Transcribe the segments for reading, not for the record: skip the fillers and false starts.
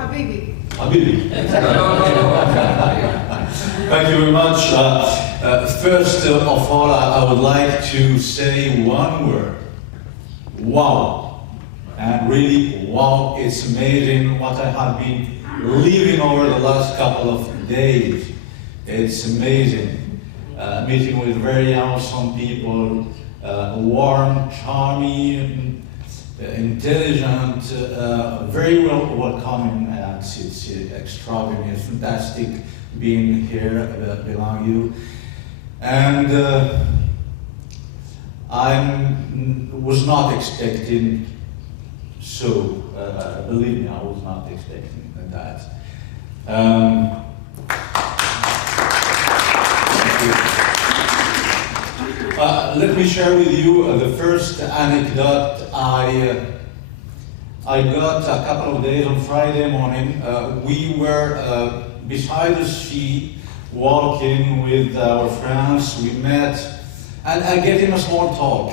Habibi. Habibi. Thank you very much. First of all, I would like to say one word. Wow. And really, wow, it's amazing what I have been living over the last couple of days. It's amazing. Meeting with very awesome people, warm, charming, intelligent, very welcoming, and it's extraordinary, fantastic being here among you. And I was not expecting so, believe me, I was not expecting that. Let me share with you the first anecdote. I got a couple of days on Friday morning. We were beside the sea, walking with our friends. We met, and I gave him a small talk.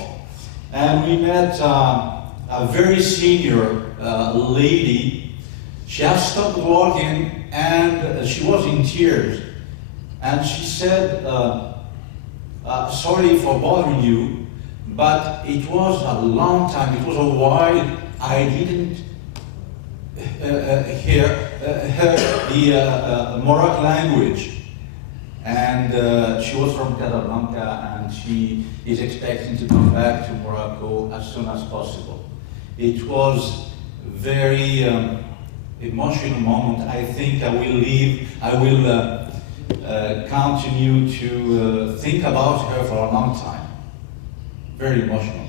And we met a very senior lady. She had stopped walking, and she was in tears. And she said, sorry for bothering you, but it was a long time, it was a while I didn't hear the Moroccan language. And she was from Casablanca, and she is expecting to come back to Morocco as soon as possible. It was very emotional moment. I think I will continue to think about her for a long time. Very emotional.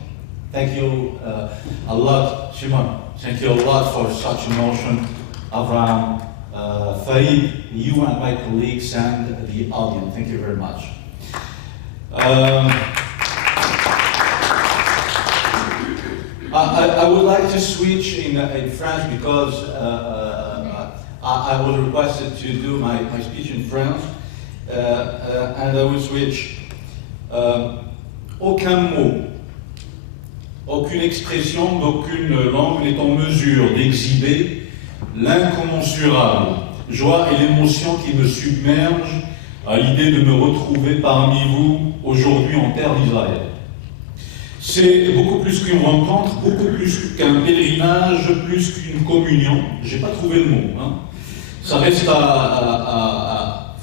Thank you a lot, Shimon. Thank you a lot for such emotion. Abraham, Farid, you and my colleagues and the audience. Thank you very much. I would like to switch in French because I was requested to do my speech in French, and I will switch. Aucun mot, aucune expression d'aucune langue n'est en mesure d'exhiber l'incommensurable joie et l'émotion qui me submerge à l'idée de me retrouver parmi vous aujourd'hui en terre d'Israël. C'est beaucoup plus qu'une rencontre, beaucoup plus qu'un pèlerinage, plus qu'une communion. J'ai pas trouvé le mot, hein. Ça reste à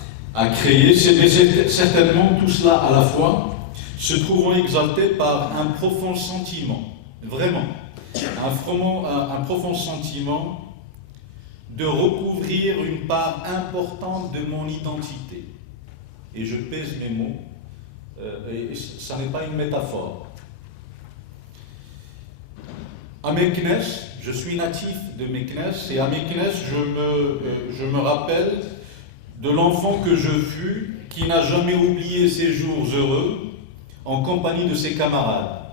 créer. C'est certainement tout cela à la fois, se trouvant exalté par un profond sentiment, vraiment, un profond sentiment de recouvrir une part importante de mon identité. Et je pèse mes mots, et ça n'est pas une métaphore. À Meknes, je suis natif de Meknes, et à Meknes, je me rappelle de l'enfant que je fus, qui n'a jamais oublié ses jours heureux en compagnie de ses camarades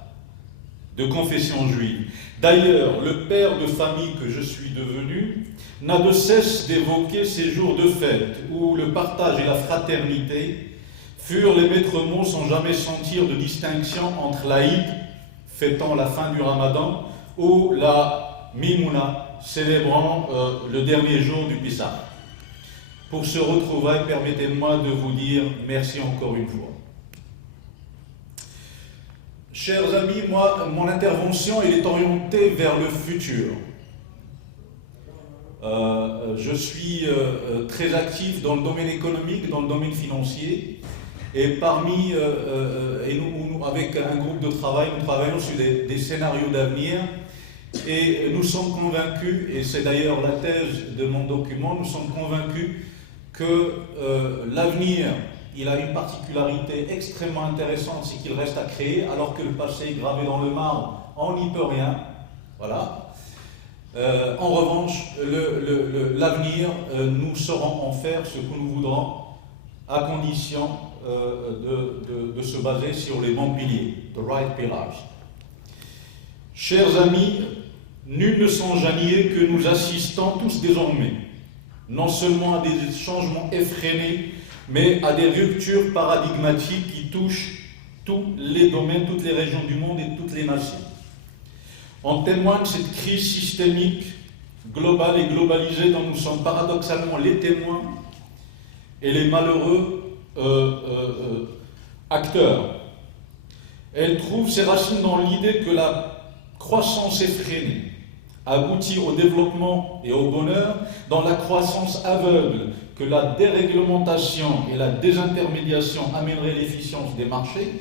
de confession juive. D'ailleurs, le père de famille que je suis devenu n'a de cesse d'évoquer ces jours de fête où le partage et la fraternité furent les maîtres mots sans jamais sentir de distinction entre l'Aïd, fêtant la fin du Ramadan, ou la Mimouna, célébrant le dernier jour du Pessah. Pour ce retrouvail, permettez-moi de vous dire merci encore une fois. Chers amis, mon intervention elle est orientée vers le futur. Je suis très actif dans le domaine économique, dans le domaine financier, et nous, avec un groupe de travail, nous travaillons sur des scénarios d'avenir, et nous sommes convaincus, et c'est d'ailleurs la thèse de mon document, nous sommes convaincus que l'avenir, il a une particularité extrêmement intéressante, c'est qu'il reste à créer, alors que le passé est gravé dans le marbre, on n'y peut rien. Voilà. En revanche, l'avenir, nous saurons en faire ce que nous voudrons, à condition de se baser sur les bons piliers, the right pillars. Chers amis, nul ne songe à nier que nous assistons tous désormais, non seulement à des changements effrénés, mais à des ruptures paradigmatiques qui touchent tous les domaines, toutes les régions du monde et toutes les nations. En témoigne cette crise systémique globale et globalisée dont nous sommes paradoxalement les témoins et les malheureux acteurs. Elle trouve ses racines dans l'idée que la croissance effrénée aboutit au développement et au bonheur, dans la croissance aveugle que la déréglementation et la désintermédiation amèneraient l'efficience des marchés.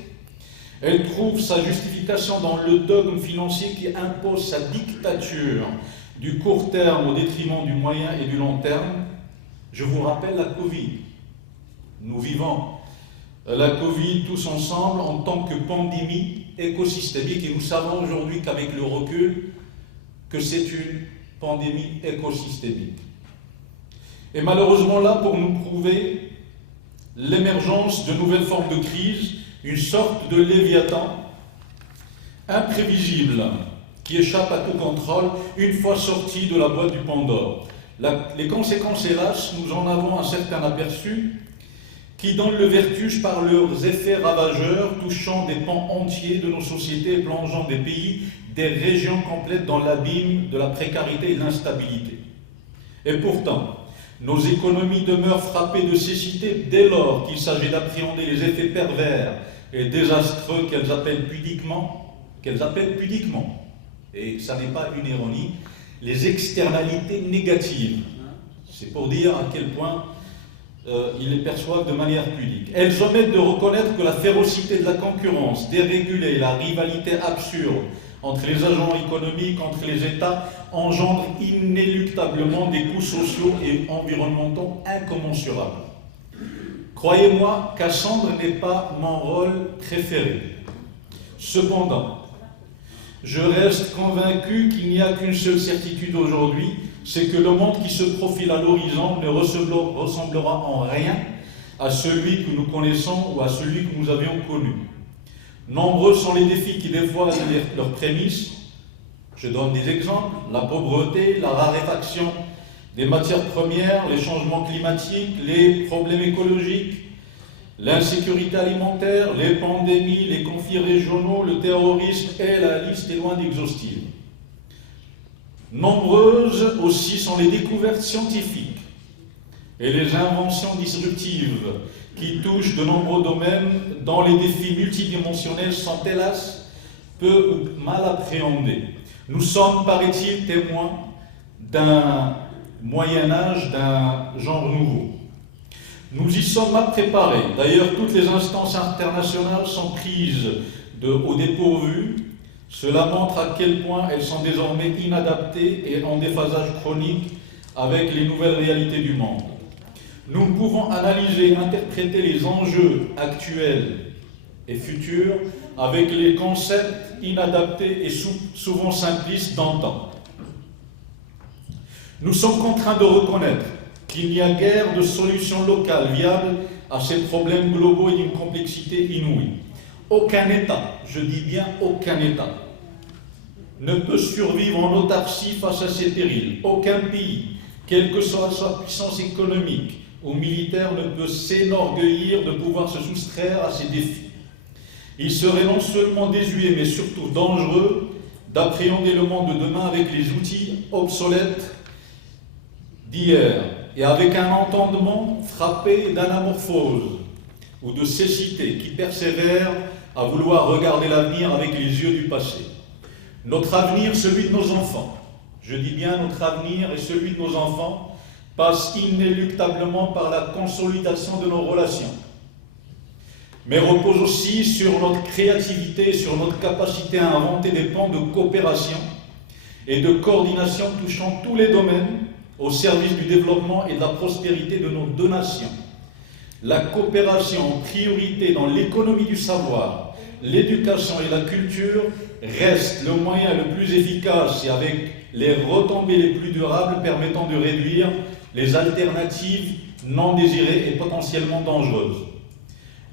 Elle trouve sa justification dans le dogme financier qui impose sa dictature du court terme au détriment du moyen et du long terme. Je vous rappelle la Covid. Nous vivons la Covid tous ensemble en tant que pandémie écosystémique et nous savons aujourd'hui qu'avec le recul, que c'est une pandémie écosystémique. Et malheureusement là, pour nous prouver l'émergence de nouvelles formes de crise, une sorte de léviathan imprévisible qui échappe à tout contrôle une fois sorti de la boîte du Pandore. Les conséquences, hélas, nous en avons un certain aperçu, qui donnent le vertige par leurs effets ravageurs, touchant des pans entiers de nos sociétés et plongeant des pays, des régions complètes dans l'abîme de la précarité et de l'instabilité. Et pourtant, nos économies demeurent frappées de cécité dès lors qu'il s'agit d'appréhender les effets pervers et désastreux qu'elles appellent pudiquement, et ça n'est pas une ironie, les externalités négatives. C'est pour dire à quel point ils les perçoivent de manière pudique. Elles omettent de reconnaître que la férocité de la concurrence dérégulée, la rivalité absurde entre les agents économiques, entre les États, engendre inéluctablement des coûts sociaux et environnementaux incommensurables. Croyez-moi, Cassandre n'est pas mon rôle préféré. Cependant, je reste convaincu qu'il n'y a qu'une seule certitude aujourd'hui, c'est que le monde qui se profile à l'horizon ne ressemblera en rien à celui que nous connaissons ou à celui que nous avions connu. Nombreux sont les défis qui dévoilent leurs prémices. Je donne des exemples: la pauvreté, la raréfaction des matières premières, les changements climatiques, les problèmes écologiques, l'insécurité alimentaire, les pandémies, les conflits régionaux, le terrorisme, et la liste est loin d'exhaustive. Nombreuses aussi sont les découvertes scientifiques et les inventions disruptives qui touchent de nombreux domaines dont les défis multidimensionnels sont hélas peu ou mal appréhendés. Nous sommes, paraît-il, témoins d'un Moyen-Âge d'un genre nouveau. Nous y sommes mal préparés. D'ailleurs, toutes les instances internationales sont prises au dépourvu. Cela montre à quel point elles sont désormais inadaptées et en déphasage chronique avec les nouvelles réalités du monde. Nous ne pouvons analyser et interpréter les enjeux actuels et futurs avec les concepts inadaptés et souvent simplistes d'antan. Nous sommes contraints de reconnaître qu'il n'y a guère de solution locale viable à ces problèmes globaux et d'une complexité inouïe. Aucun État, je dis bien aucun État, ne peut survivre en autarcie face à ces périls. Aucun pays, quelle que soit sa puissance économique ou militaire, ne peut s'enorgueillir de pouvoir se soustraire à ces défis. Il serait non seulement désuet, mais surtout dangereux d'appréhender le monde de demain avec les outils obsolètes d'hier et avec un entendement frappé d'anamorphose ou de cécité qui persévère à vouloir regarder l'avenir avec les yeux du passé. Notre avenir, celui de nos enfants, je dis bien notre avenir et celui de nos enfants, passe inéluctablement par la consolidation de nos relations, mais repose aussi sur notre créativité, sur notre capacité à inventer des plans de coopération et de coordination touchant tous les domaines au service du développement et de la prospérité de nos deux nations. La coopération en priorité dans l'économie du savoir, l'éducation et la culture reste le moyen le plus efficace et avec les retombées les plus durables permettant de réduire les alternatives non désirées et potentiellement dangereuses.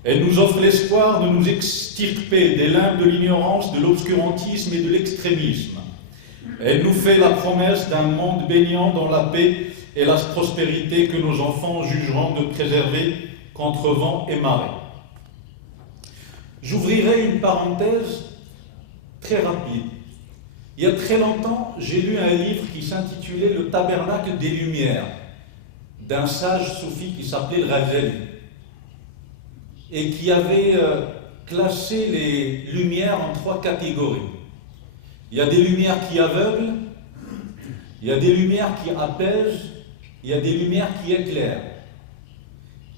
Elle nous offre l'espoir de nous extirper des limbes de l'ignorance, de l'obscurantisme et de l'extrémisme. Elle nous fait la promesse d'un monde baignant dans la paix et la prospérité que nos enfants jugeront de préserver contre vent et marée. J'ouvrirai une parenthèse très rapide Il y a très longtemps, j'ai lu un livre qui s'intitulait Le Tabernacle des Lumières, d'un sage soufi qui s'appelait le Ghazali, et qui avait classé les lumières en 3 catégories. Il y a des lumières qui aveuglent, il y a des lumières qui apaisent, il y a des lumières qui éclairent.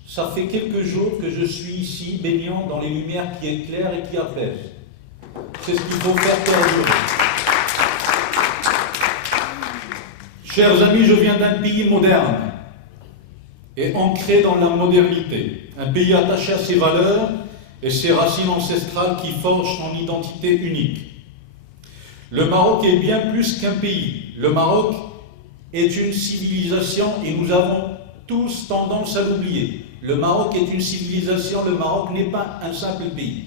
Ça fait quelques jours que je suis ici, baignant dans les lumières qui éclairent et qui apaisent. C'est ce qu'il faut faire perdurer. Chers amis, je viens d'un pays moderne et ancré dans la modernité, un pays attaché à ses valeurs et ses racines ancestrales qui forgent son identité unique. Le Maroc est bien plus qu'un pays. Le Maroc est une civilisation et nous avons tous tendance à l'oublier. Le Maroc est une civilisation, le Maroc n'est pas un simple pays.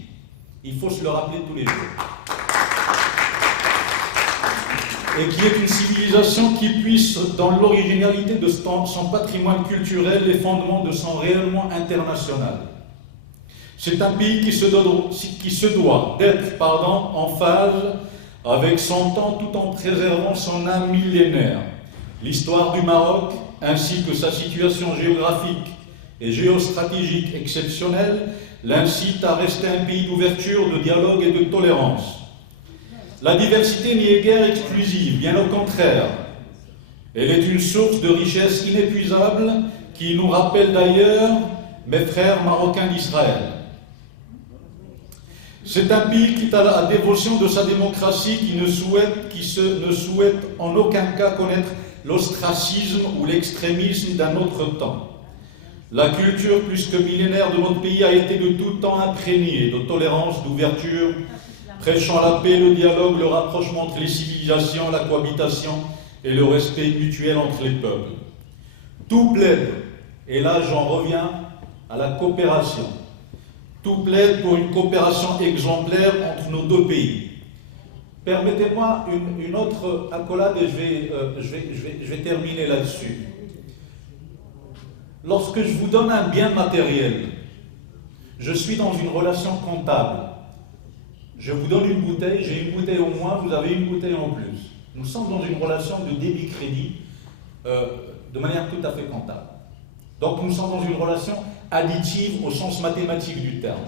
Il faut se le rappeler tous les jours. Et qui est une civilisation qui puise dans l'originalité de son patrimoine culturel les fondements de son rayonnement international. C'est un pays qui se doit d'être en phase avec son temps tout en préservant son âme millénaire. L'histoire du Maroc, ainsi que sa situation géographique et géostratégique exceptionnelle, l'incite à rester un pays d'ouverture, de dialogue et de tolérance. La diversité n'y est guère exclusive, bien au contraire. Elle est une source de richesse inépuisable qui nous rappelle d'ailleurs mes frères marocains d'Israël. C'est un pays qui a la dévotion de sa démocratie, qui ne souhaite en aucun cas connaître l'ostracisme ou l'extrémisme d'un autre temps. La culture plus que millénaire de notre pays a été de tout temps imprégnée de tolérance, d'ouverture, prêchant la paix, le dialogue, le rapprochement entre les civilisations, la cohabitation et le respect mutuel entre les peuples. Tout plaide, et là j'en reviens à la coopération, tout plaide pour une coopération exemplaire entre nos 2 pays. Permettez-moi une autre accolade et je vais terminer là-dessus. Lorsque je vous donne un bien matériel, je suis dans une relation comptable. Je vous donne une bouteille, j'ai une bouteille au moins, vous avez une bouteille en plus. Nous sommes dans une relation de débit-crédit de manière tout à fait comptable. Donc nous sommes dans une relation additive au sens mathématique du terme.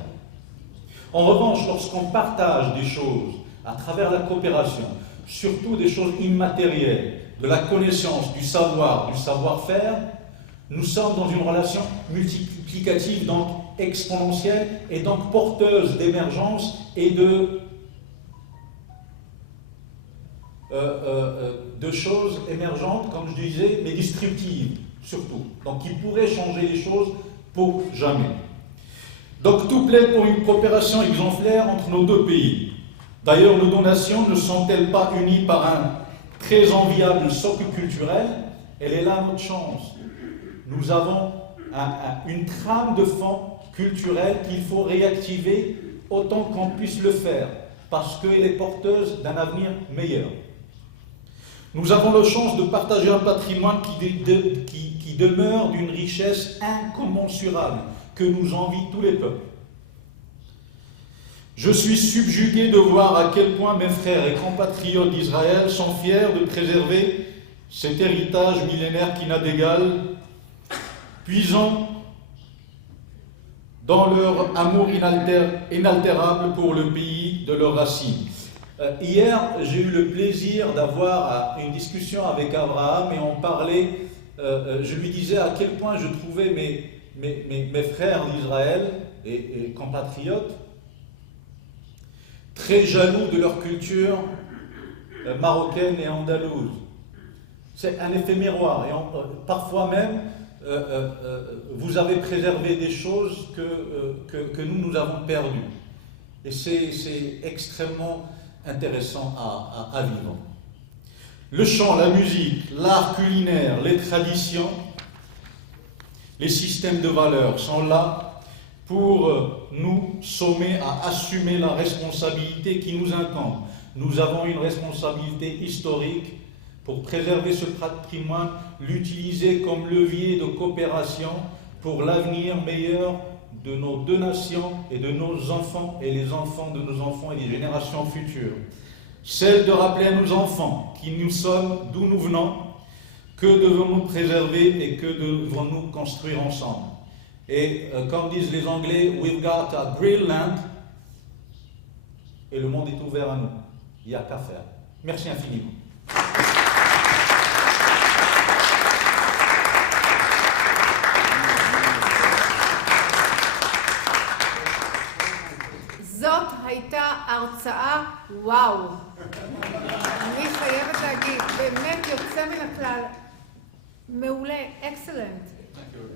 En revanche, lorsqu'on partage des choses à travers la coopération, surtout des choses immatérielles, de la connaissance, du savoir, du savoir-faire, nous sommes dans une relation multiplicative, donc exponentielle, et donc porteuse d'émergence et de choses émergentes, comme je disais, mais disruptives, surtout. Donc qui pourraient changer les choses pour jamais. Donc tout plaide pour une coopération exemplaire entre nos 2 pays. D'ailleurs, nos 2 nations ne sont-elles pas unies par un très enviable socle culturel? Elle est là notre chance. Nous avons une trame de fond culturelle qu'il faut réactiver autant qu'on puisse le faire, parce qu'elle est porteuse d'un avenir meilleur. Nous avons la chance de partager un patrimoine qui demeure d'une richesse incommensurable, que nous envient tous les peuples. Je suis subjugué de voir à quel point mes frères et compatriotes d'Israël sont fiers de préserver cet héritage millénaire qui n'a d'égal, puisant dans leur amour inaltérable pour le pays de leurs racines. Hier, j'ai eu le plaisir d'avoir une discussion avec Abraham et on parlait, je lui disais à quel point je trouvais mes frères d'Israël et compatriotes très jaloux de leur culture marocaine et andalouse. C'est un effet miroir et parfois même vous avez préservé des choses que nous avons perdues. Et c'est extrêmement intéressant à vivre. Le chant, la musique, l'art culinaire, les traditions, les systèmes de valeurs sont là pour nous sommer à assumer la responsabilité qui nous incombe. Nous avons une responsabilité historique pour préserver ce patrimoine, l'utiliser comme levier de coopération pour l'avenir meilleur de nos 2 nations et de nos enfants et les enfants de nos enfants et des générations futures. celle de rappeler à nos enfants qui nous sommes, d'où nous venons, que devons-nous préserver et que devons-nous construire ensemble. Et comme disent les Anglais, we've got a green land, et le monde est ouvert à nous. Il n'y a qu'à faire. Merci infiniment. זאת הייתה הרצאה וואו. אני חייבת להגיד, באמת יוצא מן הכלל. מעולה, אקסלנט.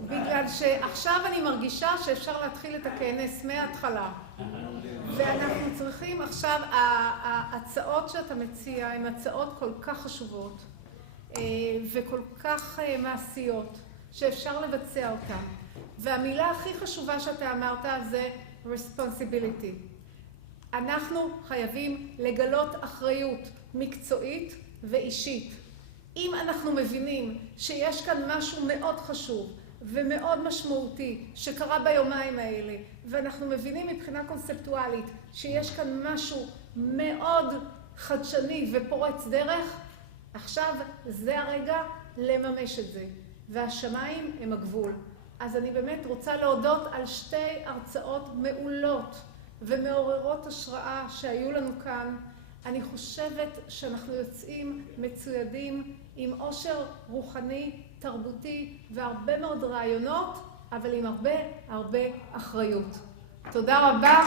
בגלל שעכשיו אני מרגישה שאפשר להתחיל את הכנס מההתחלה. ואנחנו צריכים עכשיו, ההצעות שאתה מציע הן הצעות כל כך חשובות וכל כך מעשיות שאפשר לבצע אותן. והמילה הכי חשובה שאתה אמרת זה responsibility. אנחנו חייבים לגלות אחריות מקצועית ואישית. אם אנחנו מבינים שיש כאן משהו מאוד חשוב ומאוד משמעותי שקרה ביומיים האלה, ואנחנו מבינים מבחינה קונספטואלית שיש כאן משהו מאוד חדשני ופורץ דרך, עכשיו זה הרגע לממש את זה. והשמיים הם הגבול. אז אני באמת רוצה להודות על שתי הרצאות מעולות ומעוררות השראה שהיו לנו כאן. אני חושבת שאנחנו יוצאים מצוידים עם עושר רוחני, תרבותי והרבה מאוד רעיונות, אבל עם הרבה אחריות. תודה רבה.